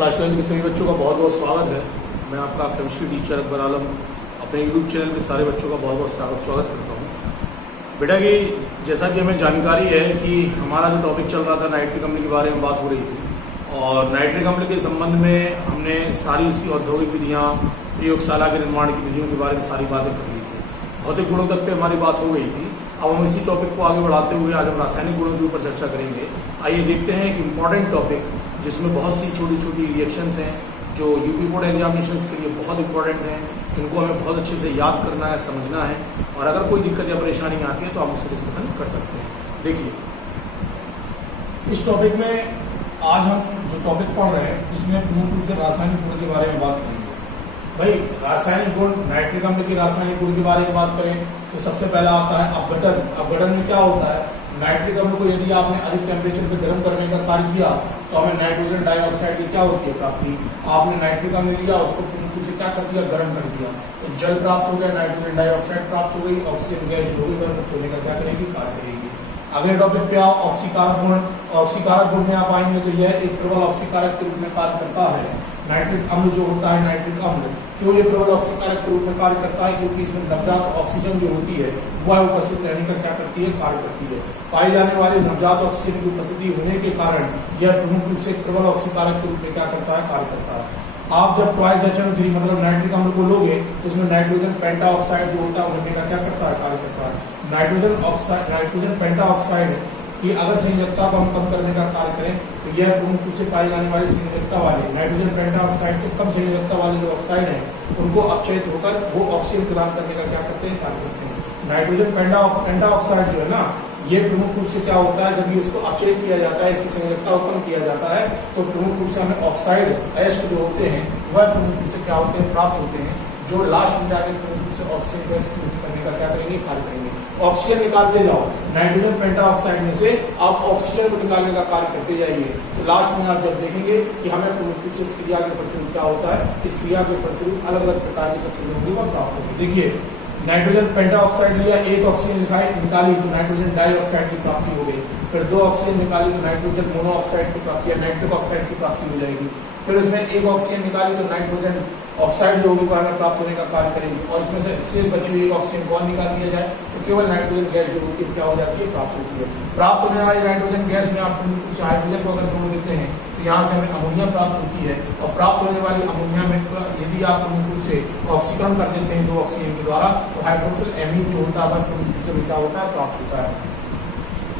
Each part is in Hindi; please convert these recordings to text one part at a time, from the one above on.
क्लास 12 के सभी बच्चों का बहुत बहुत स्वागत है। मैं आपका केमिस्ट्री टीचर अकबर आलम अपने यूट्यूब चैनल पे सारे बच्चों का बहुत बहुत स्वागत करता हूँ। बेटा कि जैसा कि हमें जानकारी है कि हमारा जो टॉपिक चल रहा था नाइट्रिक अम्ल के बारे में बात हो रही थी और नाइट्रिक अम्ल के संबंध में हमने सारी उसकी औद्योगिक विधियाँ, प्रयोगशाला के निर्माण की विधियों के बारे में सारी बातें कर ली थी। भौतिक गुणों तक पे हमारी बात हो गई थी। अब हम इसी टॉपिक को आगे बढ़ाते हुए आज हम रासायनिक गुणों के ऊपर चर्चा करेंगे। आइए देखते हैं एक इम्पॉर्टेंट टॉपिक जिसमें बहुत सी छोटी छोटी रिएक्शंस हैं जो यूपी बोर्ड एग्जामिनेशंस के लिए बहुत इंपॉर्टेंट हैं। इनको हमें बहुत अच्छे से याद करना है, समझना है और अगर कोई दिक्कत या परेशानी आती है तो आप उससे डिस्कशन कर सकते हैं। देखिए, इस टॉपिक में आज हम जो टॉपिक पढ़ रहे हैं उसमें मुख्य रूप से रासायनिक गुण के बारे में बात करेंगे। भाई, रासायनिक गुण, नाइट्रिक अम्ल के रासायनिक गुण के बारे में बात करें तो सबसे पहला आता है अपघटन। अपघटन में क्या होता है? नाइट्रिक अम्ल को यदि आपने अधिक टेम्परेचर पर गर्म करने का कार्य किया तो हमें नाइट्रोजन डाइऑक्साइड की क्या होती है प्राप्ति। आपने नाइट्रिक अम्ल लिया, उसको से क्या कर दिया, गर्म कर दिया तो जल प्राप्त हो गया, नाइट्रोजन डाइऑक्साइड प्राप्त हो गई, ऑक्सीजन गैस जो भी गर्म होने का क्या करेगी, कार्य करेगी। अगले टॉपिक पे आओ, ऑक्सीकारक गुण। ऑक्सीकारक गुण में आप आएंगे तो यह एक प्रबल ऑक्सीकारक के रूप में कार्य करता है। नाइट्रिक अम्ल जो होता है, नाइट्रिक अम्ल क्यों ये प्रबल ऑक्सीकारक के रूप में कार्य करता है? क्योंकि इसमें नवजात ऑक्सीजन जो होती है वह उपस्थित रहने का क्या करती है, कार्य करती है। पाई जाने वाली नवजात ऑक्सीजन की उपस्थिति होने के कारण यह प्रमुख रूप से प्रबल ऑक्सीकारक के रूप में क्या करता है, कार्य करता है। आप जब ट्वाइस HNO3 मतलब नाइट्रिक अम्ल को लोगे तो उसमें नाइट्रोजन पेंटाऑक्साइड जो होता है उनमें का क्या करता है, कार्य करता है। नाइट्रोजन पेंटाऑक्साइड की अगर संयोजकता को हम कम करने का कार्य करें तो यह प्रमुख रूप से पाई जाने वाली संयोजकता वाले नाइट्रोजन पेंटाऑक्साइड से कम संयोजकता वाले जो ऑक्साइड है उनको अपचयित होकर वो ऑक्सीजन प्रदान करने का क्या करते हैं, कार्य करते हैं। नाइट्रोजन पेंटाऑक्साइड जो है ना, ये प्रमुख रूप से क्या होता है, जब ये इसको अपचयित किया जाता है, इसकी संयोजकता को कम किया जाता है तो प्रमुख रूप से हमें ऑक्साइड अयस्क जो होते हैं वह प्रमुख रूप से क्या होते हैं, प्राप्त होते हैं, जो लास्ट में जाकर प्रमुख रूप से ऑक्सीजन गैस की पूर्ति करने का क्या करेंगे, कार्य करेंगे। ऑक्सीजन निकालते जाओ, नाइट्रोजन पेंटाऑक्साइड में से आप ऑक्सीजन को निकालने का कार्य करते जाइए तो लास्ट में आप जब देखेंगे कि हमें प्रमुख रूप से इस क्रिया के फलस्वरूप क्या होता है, इस क्रिया के फलस्वरूप अलग अलग प्रकार की चीजें होंगी वह प्राप्त होगी। देखिए, नाइट्रोजन पेंटाऑक्साइड लिया, एक ऑक्सीजन निकाली तो नाइट्रोजन डाइऑक्साइड की प्राप्ति हो गई। फिर दो ऑक्सीजन निकाली तो नाइट्रोजन मोनोऑक्साइड की प्राप्ति या नाइट्रिक ऑक्साइड की प्राप्ति हो जाएगी। फिर उसमें एक ऑक्सीजन निकाली तो नाइट्रोजन ऑक्साइड जो होगी वो हमें प्राप्त होने का कार्य करेगी और इसमें से शेष बची हुई एक ऑक्सीजन को निकाल दिया जाए तो केवल नाइट्रोजन गैस जो होती है क्या हो जाती है, प्राप्त होती है। प्राप्त होने वाली नाइट्रोजन गैस में आप कुछ हाइड्रोजन को अगर जोड़ देते हैं तो यहाँ से हमें अमोनिया प्राप्त होती है और प्राप्त होने वाली अमोनिया में यदि आप प्रमुख रूप से ऑक्सीकरण कर देते हैं दो ऑक्सीजन के द्वारा तो हाइड्रोक्सिल एमीन जो होता है प्रमुख रूप से क्या होता है, प्राप्त होता है।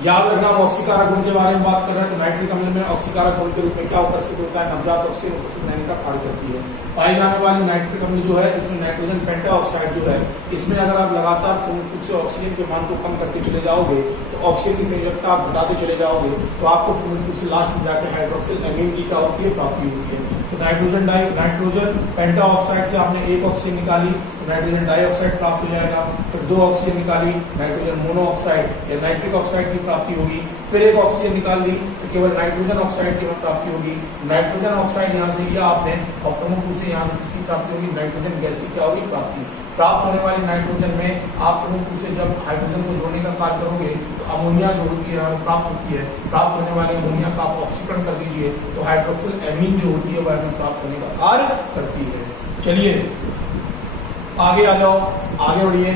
याद रखना, हम ऑक्सीकारक गुण के बारे में बात कर रहे हैं तो नाइट्रिक अम्ल में ऑक्सीकारक गुण के रूप में क्या उपस्थित होता है, नवजात ऑक्सीजन उपस्थित रहने का कार्य करती है। पाई जाने वाली नाइट्रिक अम्ल जो है इसमें नाइट्रोजन पेंटाऑक्साइड जो है इसमें अगर आप लगातार प्रमुख रूप से ऑक्सीजन के मान को कम करते चले जाओगे तो ऑक्सीजन की संयोजकता आप घटाते चले जाओगे तो आपको प्रमुख रूप से लास्ट में जाकर हाइड्रोक्सिल एमीन की क्या होती है, प्राप्ति होती है। तो नाइट्रोजन पेंटाऑक्साइड से आपने एक ऑक्सीजन निकाली तो नाइट्रोजन डाइऑक्साइड प्राप्त हो जाएगा। फिर दो ऑक्सीजन निकाली, नाइट्रोजन मोनोऑक्साइड या नाइट्रिक ऑक्साइड की प्राप्ति होगी। फिर एक ऑक्सीजन निकाल दी तो केवल नाइट्रोजन ऑक्साइड की प्राप्ति होगी। नाइट्रोजन ऑक्साइड यहाँ से लिया आपने और प्रमुख रूप से यहाँ से किसकी प्राप्ति होगी, नाइट्रोजन गैस की क्या होगी, प्राप्ति। प्राप्त होने वाली नाइट्रोजन में आप प्रमुख रूप से जब हाइड्रोजन को जोड़ने का कार्य करोगे तो अमोनिया जो होती है प्राप्त होती है। प्राप्त होने वाली अमोनिया का आप ऑक्सीकरण कर दीजिए तो हाइड्रोक्सिल एमीन जो होती है वह प्राप्त होने का कार्य करती है। चलिए आगे आ जाओ, आगे बढ़िए।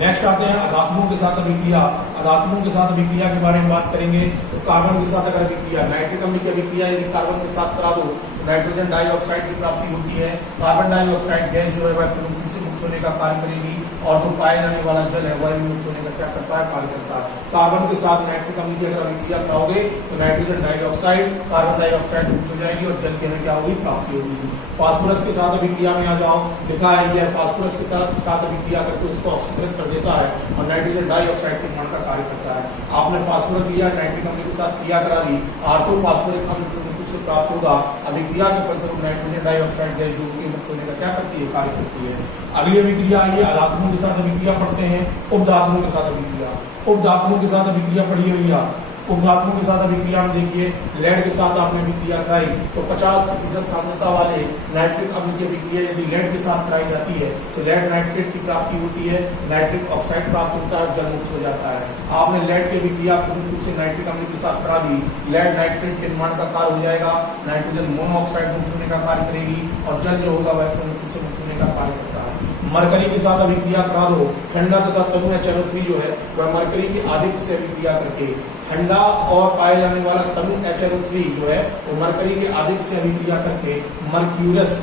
नेक्स्ट आते हैं अधात्मों के साथ अभिक्रिया। अधात्मों के साथ अभिक्रिया के बारे में बात करेंगे तो कार्बन के साथ अगर अभिक्रिया, नाइट्रिक अम्ल की अभिक्रिया यदि कार्बन के साथ करा दो तो नाइट्रोजन डाइऑक्साइड की प्राप्ति होती है। कार्बन डाइऑक्साइड गैस जो है वह प्रमुख रूप से मुक्त होने का कार्य करेगी और जो पाया जाने वाला जल है वह मुक्त होने का क्या करता है, कार्य करता है। कार्बन के साथ नाइट्रिक अम्ल की अगर अभिक्रिया कराओगे तो नाइट्रोजन डाइऑक्साइड, कार्बन डाइऑक्साइड मुक्त हो जाएगी और जल की हमें क्या होगी, प्राप्ति होगी। फास्फोरस के साथ अभिक्रिया में आ जाओ, लिखा है यह फास्फोरस के साथ अभिक्रिया करके उसको ऑक्सीकृत कर देता है और नाइट्रोजन डाइऑक्साइड के निर्माण का कार्य करता है। आपने फास्फोरस लिया, नाइट्रिक अम्ल के साथ क्रिया करा दी, आर्थो फास्फोरिक अम्ल से प्राप्त होगा। अभिक्रिया के फलस्वरूप नाइट्रोजन डाइऑक्साइड गैस जो मुक्त होने का क्या करती है, कार्य करती है। अगली अभिक्रिया आई है अधातुओं के साथ अभिक्रिया पढ़ते हैं, उपधातुओं के साथ अभिक्रिया। उपधातुओं के साथ अभिक्रिया पढ़िए भैया। उपधातुओं के साथ अभिक्रिया में देखिए लेड के साथ आपने अभिक्रिया कराई तो 50% सांद्रता वाले नाइट्रिक अम्ल की अभिक्रिया यदि लेड के साथ कराई जाती है तो लेड नाइट्रेट की प्राप्ति होती है, नाइट्रिक ऑक्साइड प्राप्त होता है, जल मुक्त हो जाता है। आपने लेड की अभिक्रिया पूर्ण रूप से नाइट्रिक अम्ल के साथ करा दी, लेड नाइट्रेट के निर्माण का कार्य हो जाएगा, नाइट्रोजन मोनोऑक्साइड मुक्त होने का कार्य करेगी और जल जो होगा वह पूर्ण रूप से मुक्त होने का कार्य करता है। मरकरी के साथ अभिक्रिया करा दो, ठंडा तथा तनु HNO3 जो है वह मरकरी की आधिक्य से अभिक्रिया करके ठंडा और पाए जाने वाला तनु HNO3 जो है वो मरकरी के आधिक्य से अभिक्रिया करके मर्क्यूरस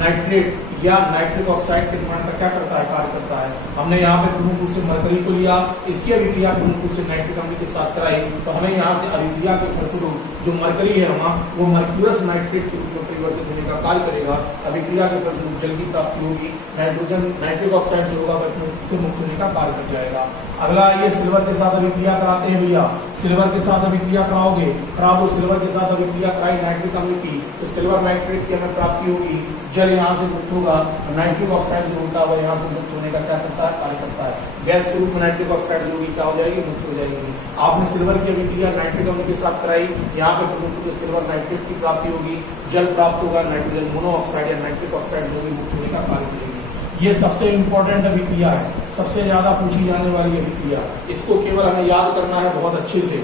नाइट्रेट या नाइट्रिक ऑक्साइड के निर्माण का क्या करता है, कार्य करता है। हमने यहाँ पे पूर्ण रूप से मरकरी को लिया, इसकी अभिक्रिया पूर्ण रूप से नाइट्रिक अम्ल के साथ कराई तो हमें यहाँ से अभिक्रिया के फलस्वरूप जो मरकरी है वहाँ वो मर्क्यूरस नाइट्रेट के रूप में परिवर्तित होने का कार्य करेगा। अभिक्रिया के फलस्वरूप जल की प्राप्ति होगी, नाइट्रोजन नाइट्रिक ऑक्साइड जो होगा वह से मुक्त होने का कार्य कर जाएगा। अगला ये सिल्वर के साथ अभिक्रिया कराते हैं भैया, सिल्वर के साथ अभिक्रिया कराओगे, करा दो, सिल्वर के साथ अभिक्रिया कराई नाइट्रिक अम्ल की तो सिल्वर नाइट्रेट की हमें प्राप्ति होगी, जल यहाँ से मुक्त होगा, नाइट्रिक ऑक्साइड जो होता है वह यहाँ से मुक्त होने का क्या करता है, कार्य करता है। गैस के रूप में नाइट्रिक ऑक्साइड जो होगी क्या हो जाएगी, मुक्त हो जाएगी। आपने सिल्वर की अभिक्रिया नाइट्रिक अम्ल के साथ कराई, यहाँ पे सिल्वर नाइट्रेट की प्राप्ति होगी, जल प्राप्त होगा, नाइट्रोजन मोनोऑक्साइड या नाइट्रिक ऑक्साइड जो भी मुक्त होने का कार्य करेगी। ये सबसे इंपॉर्टेंट अभिक्रिया है, सबसे ज्यादा पूछी जाने वाली अभिक्रिया, इसको केवल हमें याद करना है बहुत अच्छे से।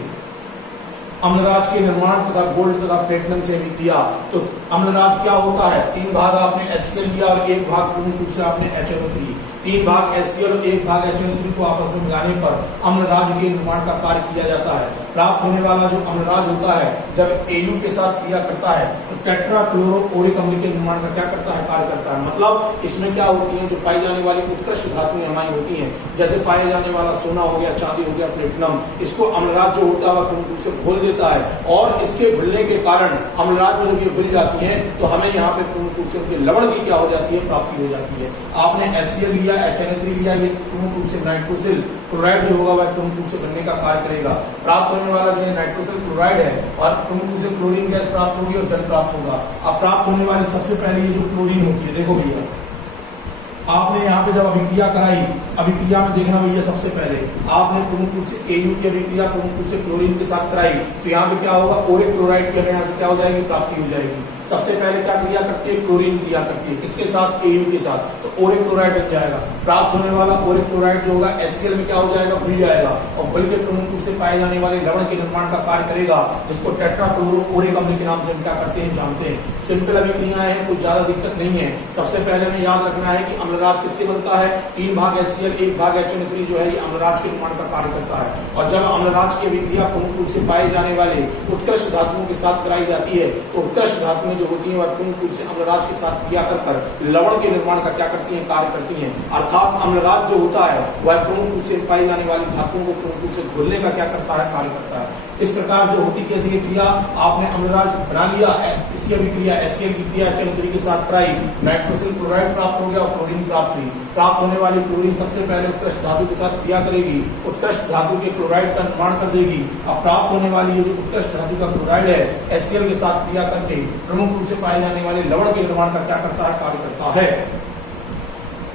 अम्लराज के निर्माण तथा गोल्ड तथा प्लेटिनम से अभिक्रिया, तो अम्लराज क्या होता है, 3 भाग आपने HCl लिया और 1 भाग पूर्ण रूप से आपने HNO3, 3 भाग HCl और 1 भाग HNO3 को आपस में मिलाने पर अम्लराज के निर्माण का कार्य किया जाता है। प्राप्त होने वाला जो अम्लराज होता है जब AU के साथ क्रिया करता है तो टेट्राक्लोरोओरिक अम्ल के निर्माण का क्या करता है, कार्य करता है। मतलब इसमें क्या होती है, जो पाई जाने वाली उत्कृष्ट धातुएं हमारी होती हैं, जैसे पाए जाने वाला सोना हो गया, चांदी हो गया, प्लेटिनम, इसको अम्लराज जो होता है वह पूर्ण रूप से घोल देता है और इसके घुलने के कारण अम्लराज में जब ये घुल जाती है तो हमें यहाँ पे पूर्ण रूप से उनके लवण की क्या हो जाती है, प्राप्ति हो जाती है। आपने HCl लिया, HNO3 लिया, ये पूर्ण रूप से नाइट्रोसिल क्लोराइड जो होगा वह पूर्ण रूप से बनने का कार्य करेगा। प्राप्त होने वाला जो नाइट्रोसिल क्लोराइड है और पूर्ण रूप से क्लोरीन गैस प्राप्त होगी और जल प्राप्त होगा। अब प्राप्त होने वाली सबसे पहले ये जो क्लोरीन होती है, देखो भैया आपने यहाँ पे जब अभिक्रिया कराई, अभिक्रिया में देखना भैया सबसे पहले आपने पूर्ण रूप से AU की अभिक्रिया पूर्ण रूप से क्लोरीन के साथ कराई तो यहाँ पे क्या होगा, ओरिक क्लोराइड की हमें यहाँ से क्या हो जाएगी, प्राप्ति हो जाएगी। सबसे पहले क्या क्रिया करती है, क्लोरीन क्रिया करती है, किसके साथ, AU के साथ, तो ओरिक क्लोराइड बन जाएगा। प्राप्त होने वाला ओरिक क्लोराइड जो होगा HCl में क्या हो जाएगा, घुल जाएगा और घुल के पूर्ण रूप से पाए जाने वाले लवण के निर्माण का कार्य करेगा, जिसको टेट्राक्लोरोओरिक अम्ल के नाम से हम क्या करते हैं, जानते हैं। सिंपल अभिक्रियाएं हैं, कोई ज्यादा दिक्कत नहीं है। सबसे पहले हमें याद रखना है कि अम्लराज किससे बनता है, 3 भाग HCl 1 भाग HNO3 जो है ये अम्लराज के निर्माण का कार्य करता है। और जब अम्लराज की अभिक्रिया पूर्ण रूप से पाए जाने वाले उत्कृष्ट धातुओं के साथ कराई जाती है तो उत्कृष्ट धातुएं जो होती है वह पूर्ण रूप से अम्लराज के साथ क्रिया कर लवण के निर्माण का क्या करती है, कार्य करती है। अर्थात अम्लराज जो होता है वह पूर्ण रूप से पाई जाने वाली धातुओं को पूर्ण रूप से घुलने का क्या करता है, कार्य करता है। इस प्रकार से होती कैसी है क्रिया, आपने अम्लराज बना लिया, इसकी अभिक्रिया HCl की क्रिया HNO3 के साथ कराई, नाइट्रोसिल क्लोराइड प्राप्त हो गया और क्लोरीन प्राप्त हुई। प्राप्त होने वाली क्लोरीन सबसे पहले उत्कृष्ट धातु के साथ क्रिया करेगी, उत्कृष्ट धातु के क्लोराइड का निर्माण कर देगी। अब प्राप्त होने वाली ये जो उत्कृष्ट धातु का क्लोराइड है HCl के साथ क्रिया करके प्रमुख रूप से पाए जाने वाले लवण के निर्माण का क्या करता है, कार्य करता है।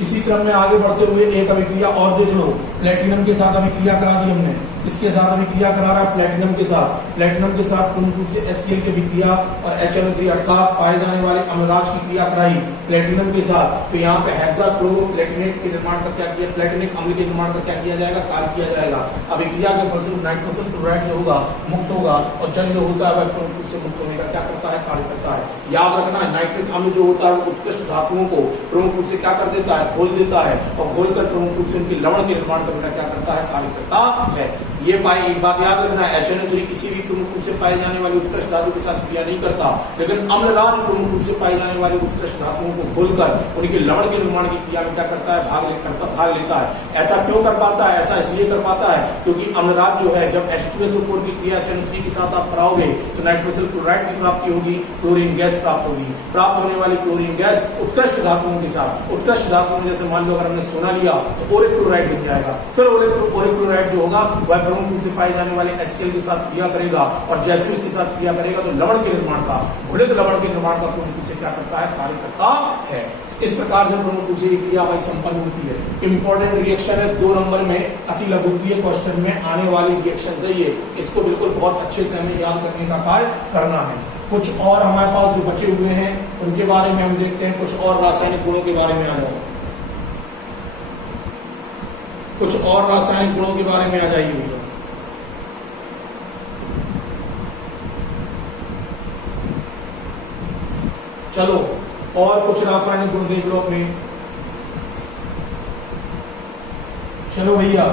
इसी क्रम में आगे बढ़ते हुए एक अभिक्रिया और देख लो, प्लेटिनम के साथ अभिक्रिया करा दी हमने, इसके साथ अभिक्रिया करा रहा है प्लेटिनम के साथ, प्लेटिनम के साथ पूर्ण रूप से HCl की अभिक्रिया और HNO3 अर्थात पाए जाने वाले अम्लराज की क्रिया कराई प्लेटिनम के साथ, तो यहाँ पे हेक्साक्लोरोप्लेटिनेट के निर्माण का क्या किया, प्लेटिनिक अम्ल के निर्माण का क्या किया जाएगा, कार्य किया जाएगा। अभिक्रिया के फलस्वरूप नाइट्रोसिल क्लोराइड जो होगा मुक्त होगा और जल जो होता है वह पूर्ण रूप से मुक्त होने का क्या करता है, कार्य करता है। याद रखना है नाइट्रिक अम्ल जो होता है उत्कृष्ट धातुओं को प्रमुख रूप से क्या कर देता है, घोल देता है और घोलकर प्रमुख रूप से उनके लवण के निर्माण करने का क्या करता है, कार्य करता है। ये एक बात याद रखना है, HNO3 किसी भी प्रमुख रूप से पाए जाने वाली उत्कृष्ट धातु के साथ क्रिया नहीं करता, लेकिन अम्लराज प्रमुख रूप से पाई जाने वाली उत्कृष्ट धातुओं को घोलकर उनके लवण के निर्माण की क्रिया में क्या करता है, भाग लेता है। ऐसा क्यों कर पाता है, ऐसा इसलिए कर पाता है क्योंकि अम्लराज जो है जब H2SO4 की क्रिया HNO3 के साथ आप कराओगे तो नाइट्रोसिल क्लोराइड की प्राप्ति होगी, क्लोरीन गैस प्राप्त होगी। प्राप्त होने वाली क्लोरीन गैस उत्कृष्ट धातुओं के साथ, उत्कृष्ट धातुओं में जैसे मान लो अगर हमने सोना लिया तो ओरिक क्लोराइड बन जाएगा, फिर ओरिक क्लोराइड जो होगा वह प्रमुख रूप से पाए जाने वाले HCl के साथ क्रिया करेगा और जैसे उसके साथ क्रिया करेगा तो लवण के निर्माण का, घुलित लवण के निर्माण का प्रमुख रूप से क्या करता है, कार्य करता है। इस प्रकार से प्रमुख रूप से ये क्रिया भाई संपन्न होती है। इंपॉर्टेंट रिएक्शन है 2 नंबर में, अति लघुत्वीय क्वेश्चन में आने वाली रिएक्शन है ये, इसको बिल्कुल बहुत अच्छे से हमें याद करने का कार्य करना है। कुछ और हमारे पास जो बचे हुए हैं उनके बारे में हम देखते हैं। कुछ और रासायनिक गुणों के बारे में आ जाओ, कुछ और रासायनिक गुणों के बारे में आ जाइए भैया। चलो और कुछ रासायनिक गुण देख लो अपने। चलो भैया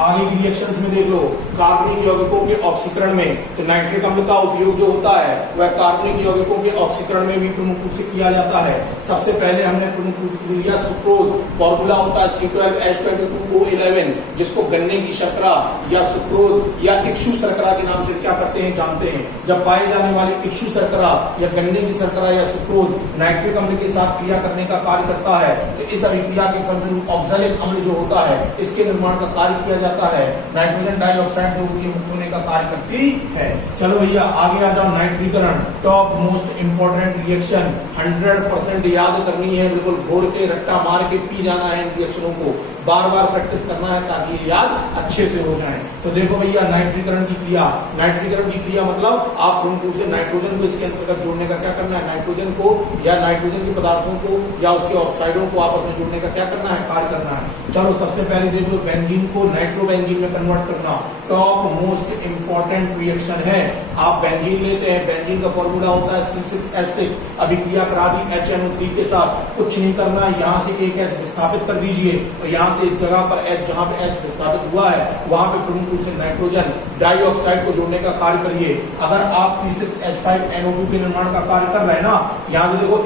आगे की रिएक्शंस में देख लो। कार्बनिक यौगिकों के ऑक्सीकरण में तो नाइट्रिक अम्ल का उपयोग जो होता है वह कार्बनिक यौगिकों के ऑक्सीकरण में भी प्रमुख रूप से किया जाता है। सबसे पहले हमने प्रमुख रूप से लिया सुक्रोज, फॉर्मूला होता है C12H22O11, जिसको गन्ने की शर्करा या सुक्रोज या इक्षु शर्करा के नाम से क्या करते हैं, जानते हैं। जब पाए जाने वाली इक्षु शर्करा या गन्ने की शर्करा या सुक्रोज नाइट्रिक अम्ल के साथ क्रिया करने का कार्य करता है तो इस अभिक्रिया के फलस्वरूप ऑक्सैलिक अम्ल जो होता है इसके निर्माण का कार्य किया जाता है। नाइट्रोजन डाइऑक्साइड जो मुक्त होने का कार्य करती है। चलो भैया आगे आ जाओ। नाइट्रीकरण टॉप मोस्ट इंपोर्टेंट रिएक्शन, 100% याद करनी है, बिल्कुल घोर के रट्टा मार के पी जाना है। इन रिएक्शनों को बार बार प्रैक्टिस करना है ताकि ये याद अच्छे से हो जाए। तो देखो भैया नाइट्रीकरण की क्रिया, नाइट्रीकरण की क्रिया मतलब आप प्रमुख रूप से नाइट्रोजन को इसके अंतर्गत जोड़ने का क्या करना है, नाइट्रोजन को या नाइट्रोजन के पदार्थों को या उसके ऑक्साइडों को आपस में जोड़ने का क्या करना है, कार्य करना है। चलो सबसे पहले देखो बेंजीन को नाइट्रोबेंजीन में कन्वर्ट करना टॉप मोस्ट इंपॉर्टेंट रिएक्शन है। आप बेंजीन लेते हैं, बेंजीन का फॉर्मूला होता है C6H6, अभिक्रिया करा दी HNO3 के साथ, कुछ नहीं करना है, यहाँ से एक H विस्थापित कर दीजिए और यहाँ से इस जगह पर H, जहाँ पे H विस्थापित हुआ है वहां पे प्रमुख रूप से नाइट्रोजन डाइऑक्साइड को जोड़ने का कार्य करिए। अगर आप C6H5NO2 के निर्माण का कार्य कर रहे हैं ना, यहाँ से देखो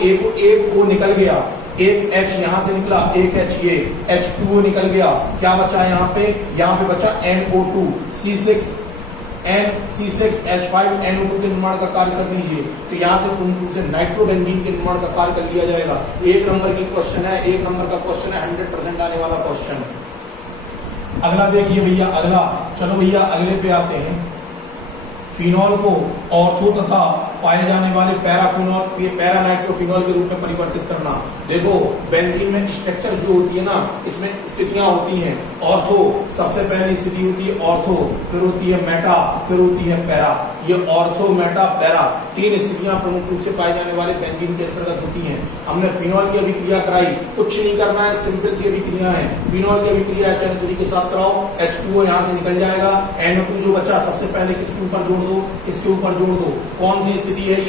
एक O निकल गया, एक H यहां से निकला, एक H ये H2O निकल गया, क्या बचा यहाँ पे बचा NO2, C6H5NO2 के निर्माण का कार्य कर लीजिए। तो यहाँ से पूर्ण रूप से नाइट्रोबेंजीन के निर्माण का कार्य कर लिया जाएगा। 1 नंबर की क्वेश्चन है, 1 नंबर का क्वेश्चन है, 100% आने वाला क्वेश्चन। अगला देखिए भैया, अगला चलो भैया अगले पे आते हैं। फिनॉल को ऑर्थो तथा पाए जाने वाले पैराफिनॉल पैरानाइट्रोफिनॉल के रूप में परिवर्तित करना। देखो बेंजीन में स्ट्रक्चर जो होती है ना, इसमें स्थितियां होती हैं। ऑर्थो सबसे पहली स्थिति होती है ऑर्थो, फिर होती है मेटा, फिर होती है पैरा। ये ऑर्थो मेटा पैरा 3 स्थितियां प्रमुख रूप से पाए जाने वाले बेंजीन के अंतर्गत होती हैं। हमने फिनॉल की अभिक्रिया कराई, कुछ नहीं करना है, सिंपल सी अभिक्रिया है। फिनॉल की अभिक्रिया HNO3 के साथ कराओ, H2O यहाँ से निकल जाएगा, NO2 जो बचा सबसे पहले किसके ऊपर जोड़ दो, इसके ऊपर जोड़ दो। कौन सी स्थिति है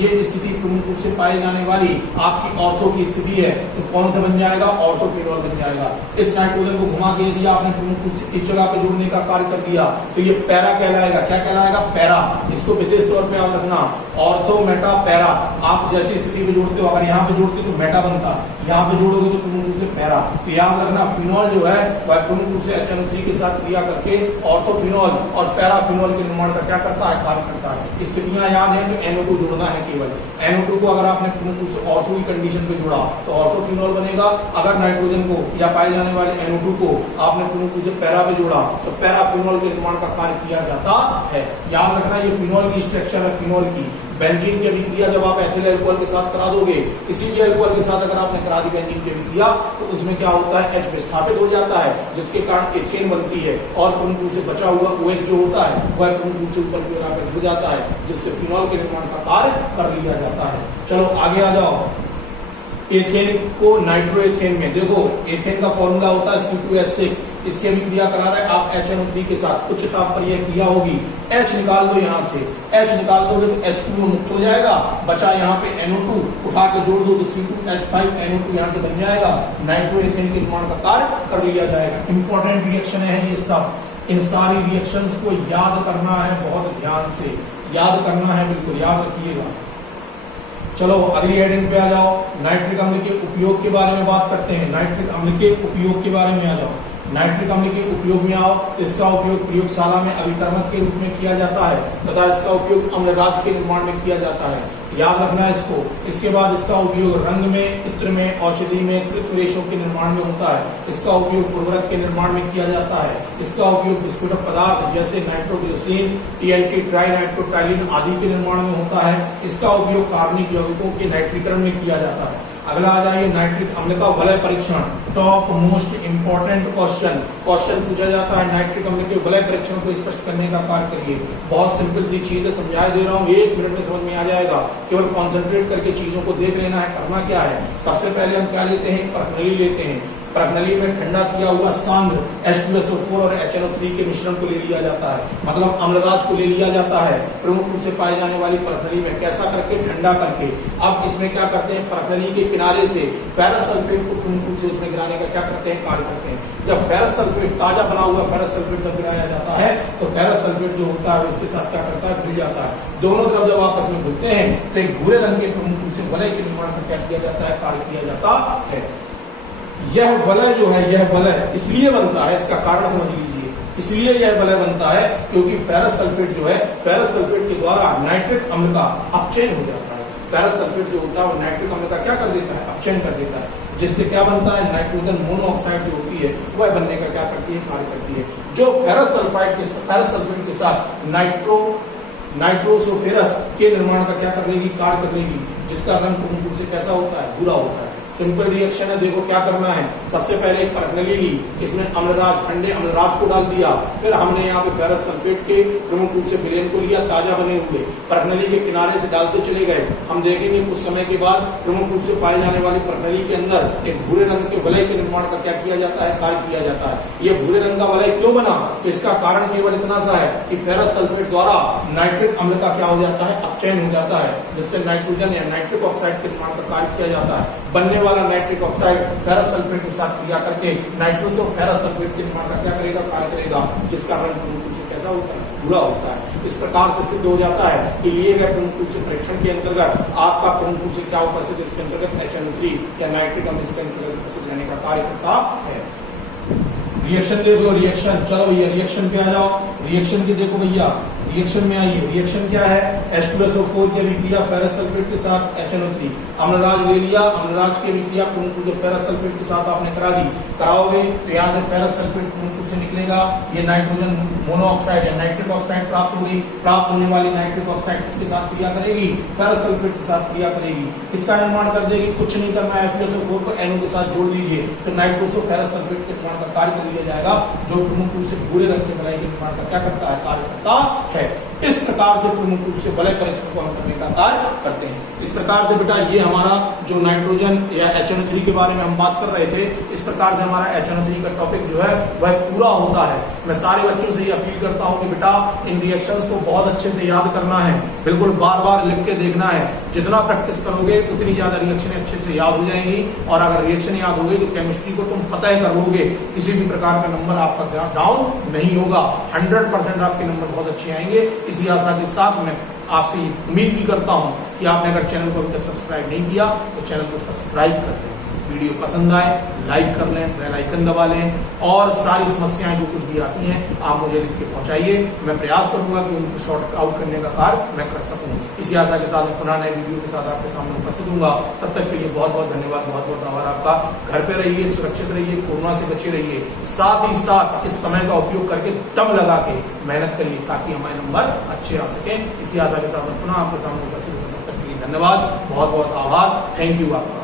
ये स्थिति प्रमुख रूप से पाई जाने वाली आपकी ऑर्थो की स्थिति है। तो कौन सा बन जाएगा, ऑर्थोफिनॉल बन जाएगा। इस नाइट्रोजन को घुमा के यदि आपने प्रमुख रूप से इस जगह पे जोड़ने का कार्य कर दिया तो ये पैरा कहलाएगा। क्या कहलाएगा, पैरा। इसको विशेष तौर पे याद रखना, ऑर्थो मेटा पैरा। आप जैसी स्थिति पे जोड़ते हो, अगर यहाँ पे जोड़ते तो मेटा बनता, यहाँ पे जोड़ोगे तो प्रमुख रूप से पैरा। तो याद रखना फिनॉल जो है वह प्रमुख रूप से HNO3 के साथ क्रिया करके ऑर्थोफिनॉल और पैराफिनॉल के निर्माण का क्या करता है, कार्य करता है। स्थितियां याद है तो NO2 जोड़ना है केवल। NO2 को अगर आपने प्रमुख रूप से ऑर्थो की कंडीशन पे जोड़ा तो ऑर्थोफिनॉल बनेगा। अगर नाइट्रोजन को या पाए जाने वाले NO2 को आपने प्रमुख रूप से पैरा पे जोड़ा तो पैराफिनॉल के निर्माण का कार्य किया जाता है। याद रखना ये फिनॉल की स्ट्रक्चर है, फिनॉल की। बेंजीन की अभिक्रिया जब आप एथिल अल्कोहल के साथ करा दोगे, किसी भी अल्कोहल के साथ अगर आपने करा दी बेंजीन की अभिक्रिया तो उसमें क्या होता है, H विस्थापित हो जाता है, जिसके कारण एथेन बनती है और प्रमुख रूप से बचा हुआ OH जो होता है वह प्रमुख रूप से ऊपर की ओर आकर जुड़ जाता है, जिससे फिनॉल के निर्माण का कार्य कर लिया जाता है। चलो आगे आ जाओ। एथेन को नाइट्रोएथेन में देखो, एथेन का फॉर्मूला होता है C2H6, इसकी अभिक्रिया करा रहे हैं आप HNO3 के साथ, उच्च ताप पर यह क्रिया होगी। H निकाल दो, यहाँ से H निकाल दोगे तो H2O मुक्त हो जाएगा, बचा यहाँ पे NO2, उठा के जोड़ दो तो C2H5NO2 यहाँ से बन जाएगा। नाइट्रोएथेन के निर्माण का कार्य कर लिया जाएगा। इंपॉर्टेंट रिएक्शन है ये सब, इन सारी रिएक्शंस को याद करना है, बहुत ध्यान से याद करना है, बिल्कुल याद रखिएगा। चलो अगली हेडिंग पे आ जाओ। नाइट्रिक अम्ल के उपयोग के बारे में बात करते हैं। नाइट्रिक अम्ल के उपयोग के बारे में आ जाओ। नाइट्रिक अम्ल के उपयोग में आओ, इसका उपयोग प्रयोगशाला में अभिकर्मक के रूप में किया जाता है तथा इसका उपयोग अम्लराज के निर्माण में किया जाता है। याद रखना है इसको। इसके बाद इसका उपयोग रंग में, इत्र में, औषधि में, कृतरेशों के निर्माण में होता है। इसका उपयोग उर्वरक के निर्माण में किया जाता है। इसका उपयोग विस्फोटक पदार्थ जैसे नाइट्रोग्लिसरीन, टीएनटी, ट्राइनाइट्रोटाइलिन आदि के निर्माण में होता है। इसका उपयोग कार्बनिक यौगिकों के नाइट्रीकरण में किया जाता है। अगला आ जाइए नाइट्रिक अम्ल का वलय परीक्षण। टॉप मोस्ट इंपॉर्टेंट क्वेश्चन पूछा जाता है, नाइट्रिक अम्ल के वलय परीक्षण को स्पष्ट करने का कार्य करिए। बहुत सिंपल सी चीज है, समझा दे रहा हूँ, 1 मिनट में समझ में आ जाएगा। केवल कॉन्सेंट्रेट करके चीजों को देख लेना है। करना क्या है, सबसे पहले हम क्या लेते हैं, प्रणाली लेते हैं। प्रणाली में ठंडा किया हुआ सांद्र H2SO4 और HNO3 के मिश्रण को ले लिया जाता है, मतलब अम्लराज को ले लिया जाता है प्रमुख रूप से पाए जाने वाली प्रणाली में। कैसा करके, ठंडा करके। अब इसमें क्या करते हैं, प्रणाली के किनारे से फेरस सल्फेट को प्रमुख रूप से उसमें गिराने का क्या करते हैं, कार्य करते हैं। जब फेरस सल्फेट, ताजा बना हुआ फेरस सल्फेट जब गिराया जाता है तो फेरस सल्फेट जो होता है इसके साथ क्या करता है, घुल जाता है। दोनों तरफ जब आपस में घुलते हैं तो एक भूरे रंग के प्रमुख रूप से वलय के निर्माण का क्या किया जाता है, कार्य किया जाता है। यह वलय जो है, यह वलय इसलिए बनता है, इसका कारण समझ लीजिए। इसलिए यह वलय बनता है क्योंकि फेरस सल्फेट जो है, फेरस सल्फेट के द्वारा नाइट्रिक अम्ल का अपचयन हो जाता है। फेरस सल्फेट जो होता है वो नाइट्रिक अम्ल का क्या कर देता है, अपचयन कर देता है, जिससे क्या बनता है, नाइट्रोजन मोनोऑक्साइड जो होती है वह बनने का क्या करती है, कार्य करती है। जो फेरस सल्फेट के साथ नाइट्रोसोफेरस के निर्माण का क्या कर लेगी, कार्य कर लेगी, जिसका रंग प्रमुख रूप से कैसा होता है, भूरा होता है। सिंपल रिएक्शन है, देखो क्या करना है। सबसे पहले एक प्रणाली ली, इसमें अम्लराज, ठंडे अम्लराज को डाल दिया, फिर हमने यहाँ पे फेरस सल्फेट के प्रमुख रूप से विलेन को लिया, ताजा बने हुए, प्रणाली के किनारे से डालते चले गए। हम देखेंगे कुछ समय के बाद प्रमुख रूप से पाए जाने वाली प्रणाली के अंदर एक भूरे रंग के वलय के निर्माण का क्या किया जाता है, कार्य किया जाता है। ये भूरे रंग का वलय क्यों बना, इसका कारण केवल इतना सा है कि फेरस सल्फेट द्वारा नाइट्रिक अम्ल का क्या हो जाता है, अपचयन हो जाता है, जिससे नाइट्रोजन या नाइट्रिक ऑक्साइड के निर्माण का कार्य किया जाता है। बनने वाला नाइट्रिक ऑक्साइड फेरस सल्फेट के साथ क्रिया करके नाइट्रोसो फेरस सल्फेट के निर्माण का क्या करेगा, कार्य करेगा, जिसका रंग प्रमुख रूप से कैसा होता है, भूरा होता है। इस प्रकार से सिद्ध हो जाता है कि लिए गए प्रमुख रूप से परीक्षण के अंतर्गत आपका प्रमुख रूप से क्या उपस्थित, इसके अंतर्गत HNO3 या नाइट्रिक अम्ल इसके अंतर्गत उपस्थित रहने का कार्य करता है। रिएक्शन देख लो, रिएक्शन, चलो भैया रिएक्शन पे आ जाओ। रिएक्शन की देखो भैया, रिएक्शन में आइए। रिएक्शन क्या है, H2SO4 की अभिक्रिया फेरस सल्फेट के साथ HNO3, अम्लराज ले लिया, अम्लराज की अभिक्रिया प्रमुख रूप से फेरस सल्फेट के साथ आपने करा दी, कराओगे तो यहाँ से फेरस सल्फेट प्रमुख रूप से निकलेगा, ये नाइट्रोजन मोनोऑक्साइड या नाइट्रिक ऑक्साइड प्राप्त होगी। प्राप्त होने वाली नाइट्रिक ऑक्साइड किसके साथ क्रिया करेगी, फेरस सल्फेट के साथ क्रिया करेगी। किसका निर्माण कर देगी, कुछ नहीं करना है, F2SO4 को NO के साथ जोड़ दीजिए तो नाइट्रोसो फेरस सल्फेट के निर्माण का कार्य कर लिया जाएगा, जो प्रमुख रूप से भूरे रंग के वलय के निर्माण का क्या करता है, कार्य करता है। इस प्रकार से प्रमुख रूप से वलय परीक्षण को हम करने का कार्य करते हैं। इस प्रकार से बेटा ये हमारा जो नाइट्रोजन या HNO3 के बारे में हम बात कर रहे थे, इस प्रकार से हमारा HNO3 का टॉपिक जो है वह पूरा होता है। मैं सारे बच्चों से ये अपील करता हूँ कि बेटा इन रिएक्शंस को बहुत अच्छे से याद करना है, बिल्कुल बार बार लिख के देखना है। जितना प्रैक्टिस करोगे उतनी ज्यादा रिएक्शन अच्छे से याद हो जाएंगी, और अगर रिएक्शन याद हो गई तो केमिस्ट्री को तुम फतह कर लोगे, किसी भी प्रकार का नंबर आपका डाउन नहीं होगा, 100% आपके नंबर बहुत अच्छे आएंगे। इसी आशा के साथ मैं आपसे उम्मीद भी करता हूं कि आपने अगर चैनल को अभी तक सब्सक्राइब नहीं किया तो चैनल को सब्सक्राइब कर लें, वीडियो पसंद आए लाइक कर लें, बेल आइकन दबा लें, और सारी समस्याएं जो कुछ भी आती हैं आप मुझे लिख के पहुंचाइए। मैं प्रयास करूंगा कि उनको शॉर्ट आउट करने का कार्य मैं कर सकूं। इसी आशा के साथ मैं पुनः नए वीडियो के साथ आपके सामने उपस्थित दूंगा। तब तक के लिए बहुत बहुत धन्यवाद, बहुत बहुत आभार आपका। घर पे रहिए, सुरक्षित रहिए, कोरोना से बचे रहिए, साथ ही साथ इस समय का उपयोग करके दम लगा के मेहनत करिए ताकि हमारे नंबर अच्छे आ सके। इसी आशा के साथ मैं पुनः आपके सामने उपस्थित हूँ। तब तक के लिए धन्यवाद, बहुत बहुत आभार, थैंक यू आपका।